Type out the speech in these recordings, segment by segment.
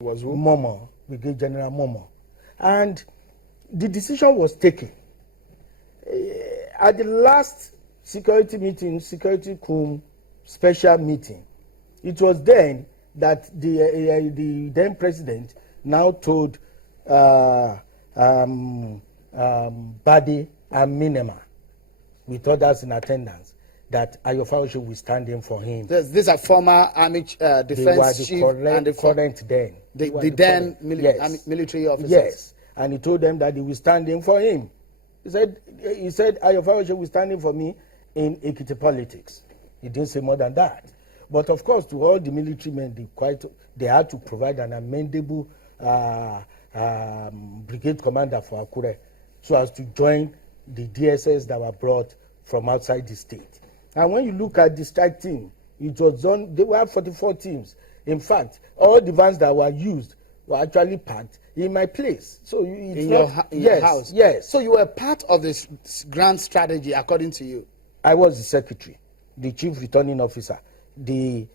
Was who? Momo, Brigadier General Momo. And the decision was taken at the last security meeting, security cum special meeting. It was then that the then president now told Badi and Minema, with others in attendance, that Fayose will stand in for him. These are former army defense chief and the current then. The then military officers. Yes, and he told them that he will stand in for him. He said Fayose will stand in for me in Ekiti politics. He didn't say more than that. But of course, to all the military men, they had to provide an amendable brigade commander for Akure, so as to join the DSS that were brought from outside the state. And when you look at the strike team, it was done. There were 44 teams. In fact, all the vans that were used were actually parked in my place. So in your house. Yes. So you were part of this grand strategy, according to you. I was the secretary, the chief returning officer, the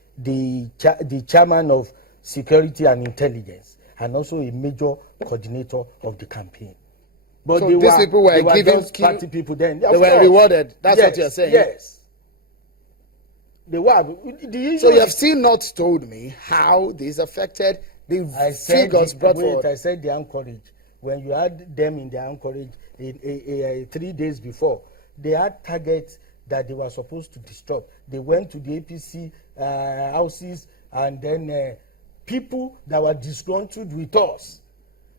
chairman of security and intelligence, and also a major coordinator of the campaign. But so these people were given party people then. They were rewarded. That's what you're saying. Yes. They were. So you have still not told me how this affected the figures brought forward. I said the anchorage. When you had them in the anchorage 3 days before, they had targets that they were supposed to disrupt. They went to the APC houses, and then people that were disgruntled with us.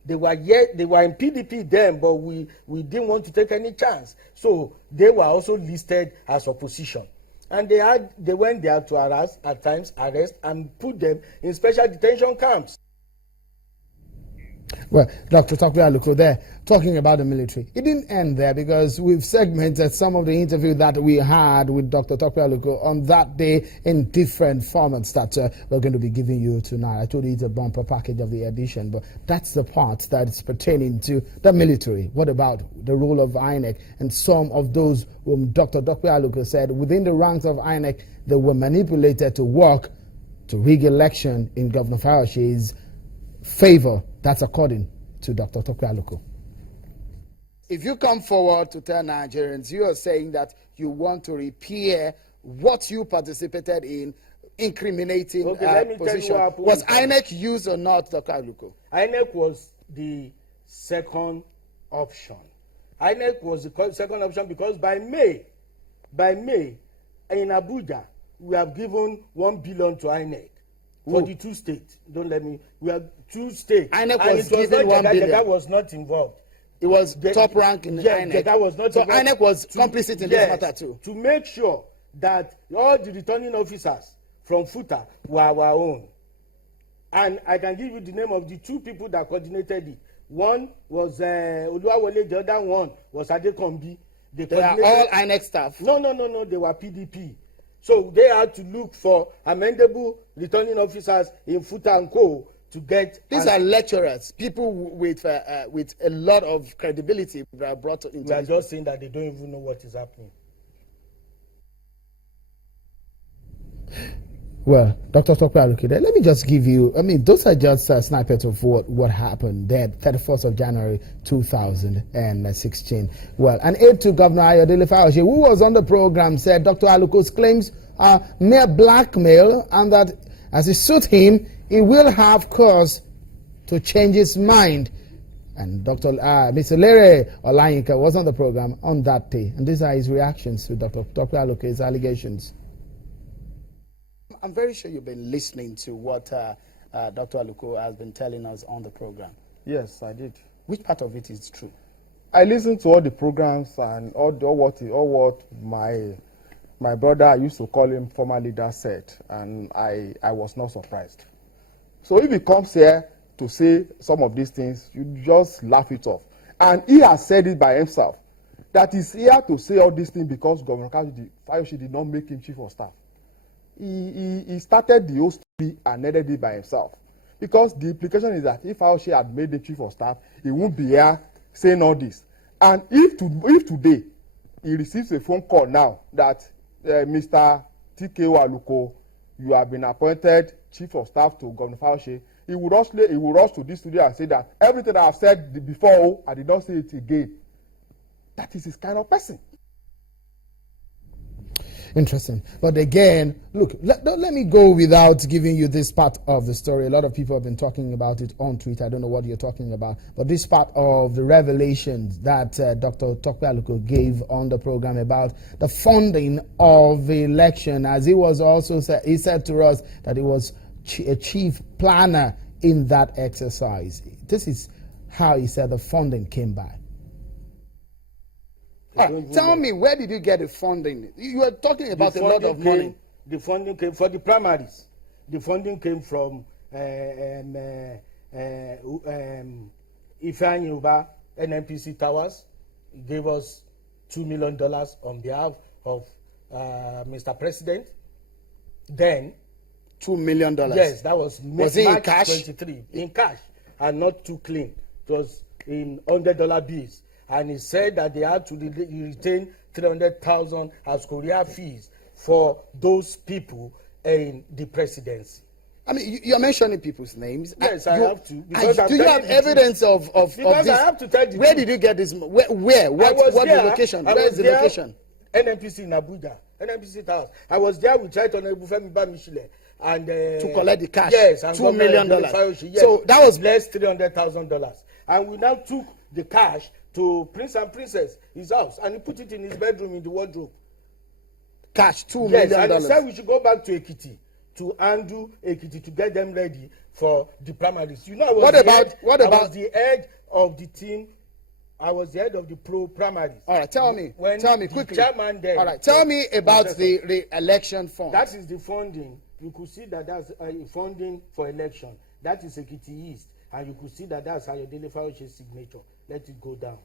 They were in PDP then, but we didn't want to take any chance. So they were also listed as opposition. And they went there to arrest and put them in special detention camps. Well, Dr. Tokwe Aluko there, talking about the military. It didn't end there, because we've segmented some of the interview that we had with Dr. Tokwe Aluko on that day in different formats that we're going to be giving you tonight. I told you it's a bumper package of the edition, but that's the part that is pertaining to the military. What about the role of INEC and some of those whom Dr. Tokwe Aluko said within the ranks of INEC that were manipulated to work to rig election in Governor Fayose's favor? That's according to Dr. Tokwe Aluko. If you come forward to tell Nigerians, you are saying that you want to repair what you participated in, incriminating position. Was INEC used or not, Dr. Aluko? INEC was the second option. INEC was the second option because by May, in Abuja, we have given 1 billion to INEC. For the 2 states. Don't let me. We have 2 states. INEC was given 1 billion. Jega was not involved. It was top rank in INEC. Jega was not involved. INEC was complicit in this matter too. To make sure that all the returning officers from FUTA were our own. And I can give you the name of the 2 people that coordinated it. One was Oluwawole, the other one was Adekombi. They are all INEC staff. No. They were PDP. So they had to look for amendable returning officers in FUTA and Co. to get. These are lecturers, people with a lot of credibility that are brought into. We are just saying that they don't even know what is happening. Well, Dr. Tokwe Aluko, let me just give you, those are just snippets of what happened there, 31st of January 2016. Well, an aide to Governor Ayodele Fayose, who was on the program, said Dr. Aluko's claims are mere blackmail and that as it suits him, he will have cause to change his mind. And Mr. Lere Olayinka was on the program on that day. And these are his reactions to Dr. Aluko's allegations. I'm very sure you've been listening to what Dr. Aluko has been telling us on the program. Yes, I did. Which part of it is true? I listened to all the programs and all what my brother, I used to call him, former leader, said, and I was not surprised. So if he comes here to say some of these things, you just laugh it off. And he has said it by himself, that he's here to say all these things because Governor Fayose did not make him chief of staff. He started the whole story and ended it by himself. Because the implication is that if Fayose had made the chief of staff, he won't be here saying all this. And if today he receives a phone call now that Mr. T.K. Aluko, you have been appointed chief of staff to Governor Fayose, he would rush to this studio and say that everything I have said before, I did not say it again. That is his kind of person. Interesting. But again, look, don't let me go without giving you this part of the story. A lot of people have been talking about it on Twitter. I don't know what you're talking about. But this part of the revelations that Dr. Tokwe Aluko gave on the program about the funding of the election, as he was also he said to us that he was a chief planner in that exercise. This is how he said the funding came by. Tell me, where did you get the funding? You were talking about a lot of money. The funding came for the primaries. The funding came from Ifeanyi Uba, NNPC Towers. He gave us $2 million on behalf of Mr. President. Then $2 million. Yes, that was March in cash? 23 in cash, and not too clean. It was in $100 bills. And he said that they had to retain 300,000 as courier fees for those people in the presidency. I mean, you're mentioning people's names. Yes, I have to. Do you have evidence of this? Because I have to tell you. Where did you get this? Where? What the location? Where is the location? NNPC in Abuja. NNPC Towers. I was there with Right Honorable Femi Bamishile. And to collect the cash. Yes, and $2 million. Fayose, yes, so that was less $300,000. And we now took the cash to Prince and Princess, his house, and he put it in his bedroom in the wardrobe. Cash, $2 million. Yes, and he said we should go back to Ekiti to undo Ekiti to get them ready for the primaries. You know, I was I was the head of the team. I was the head of the primaries. All right, tell me quickly. Chairman then, all right, tell me about the election fund. That is the funding. You could see that that's funding for election. That is Ekiti East. And you could see that that's Ayodele Fayose's signature. Let it go down.